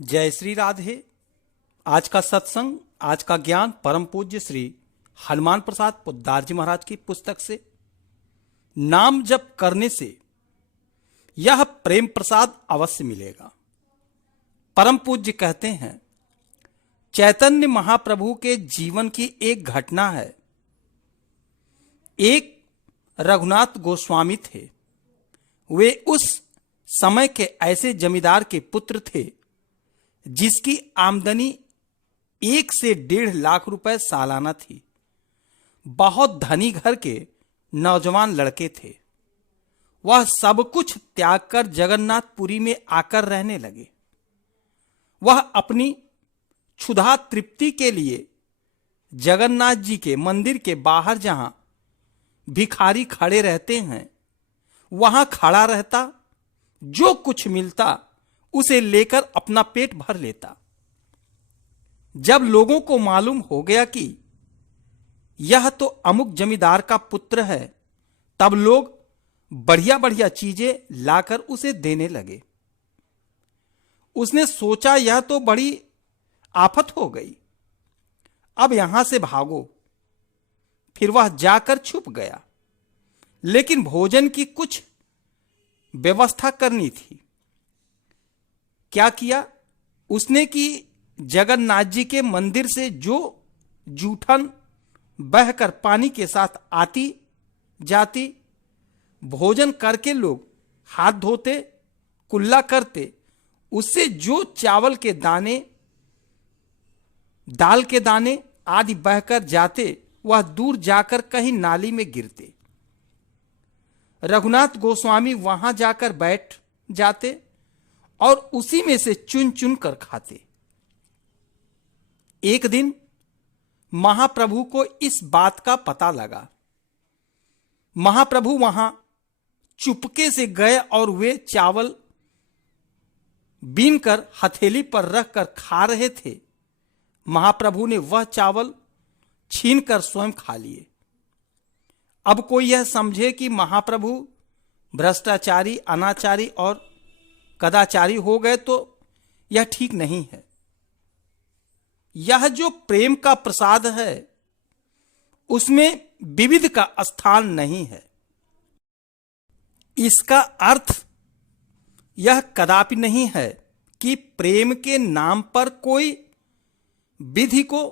जय श्री राधे। आज का सत्संग, आज का ज्ञान परम पूज्य श्री हनुमान प्रसाद पोद्दार जी महाराज की पुस्तक से। नाम जप करने से यह प्रेम प्रसाद अवश्य मिलेगा। परम पूज्य कहते हैं, चैतन्य महाप्रभु के जीवन की एक घटना है। एक रघुनाथ गोस्वामी थे। वे उस समय के ऐसे जमींदार के पुत्र थे जिसकी आमदनी 1 से 1.5 लाख रुपए सालाना थी। बहुत धनी घर के नौजवान लड़के थे। वह सब कुछ त्याग कर जगन्नाथपुरी में आकर रहने लगे। वह अपनी क्षुधा तृप्ति के लिए जगन्नाथ जी के मंदिर के बाहर जहां भिखारी खड़े रहते हैं वहां खड़ा रहता, जो कुछ मिलता उसे लेकर अपना पेट भर लेता। जब लोगों को मालूम हो गया कि यह तो अमुक जमींदार का पुत्र है, तब लोग बढ़िया बढ़िया चीजें लाकर उसे देने लगे। उसने सोचा यह तो बड़ी आफत हो गई, अब यहां से भागो। फिर वह जाकर छुप गया, लेकिन भोजन की कुछ व्यवस्था करनी थी। क्या किया उसने कि जगन्नाथ जी के मंदिर से जो जूठन बहकर पानी के साथ आती जाती, भोजन करके लोग हाथ धोते, कुल्ला करते, उससे जो चावल के दाने, दाल के दाने आदि बहकर जाते, वह दूर जाकर कहीं नाली में गिरते। रघुनाथ गोस्वामी वहां जाकर बैठ जाते और उसी में से चुन चुन कर खाते। एक दिन महाप्रभु को इस बात का पता लगा। महाप्रभु वहां चुपके से गए और वे चावल बीनकर हथेली पर रखकर खा रहे थे। महाप्रभु ने वह चावल छीनकर स्वयं खा लिए। अब कोई यह समझे कि महाप्रभु भ्रष्टाचारी, अनाचारी और कदाचारी हो गए तो यह ठीक नहीं है। यह जो प्रेम का प्रसाद है उसमें विविध का स्थान नहीं है। इसका अर्थ यह कदापि नहीं है कि प्रेम के नाम पर कोई विधि को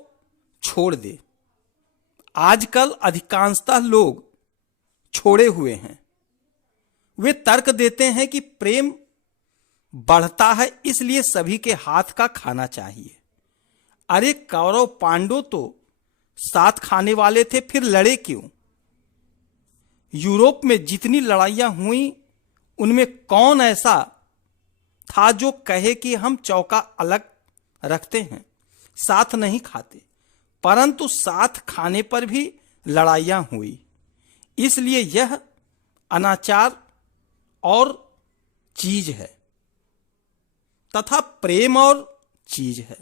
छोड़ दे। आजकल अधिकांशतः लोग छोड़े हुए हैं। वे तर्क देते हैं कि प्रेम बढ़ता है इसलिए सभी के हाथ का खाना चाहिए। अरे कौरव पांडव तो साथ खाने वाले थे, फिर लड़े क्यों? यूरोप में जितनी लड़ाइयां हुई उनमें कौन ऐसा था जो कहे कि हम चौका अलग रखते हैं, साथ नहीं खाते? परंतु साथ खाने पर भी लड़ाइयां हुई। इसलिए यह अनाचार और चीज है तथा प्रेम और चीज है।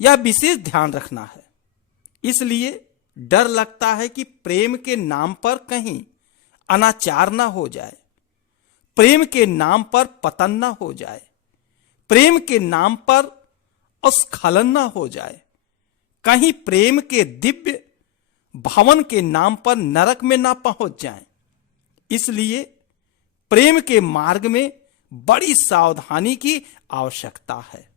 यह विशेष ध्यान रखना है। इसलिए डर लगता है कि प्रेम के नाम पर कहीं अनाचार ना हो जाए, प्रेम के नाम पर पतन ना हो जाए, प्रेम के नाम पर अस्खलन ना हो जाए, कहीं प्रेम के दिव्य भवन के नाम पर नरक में ना पहुंच जाएं। इसलिए प्रेम के मार्ग में बड़ी सावधानी की आवश्यकता है।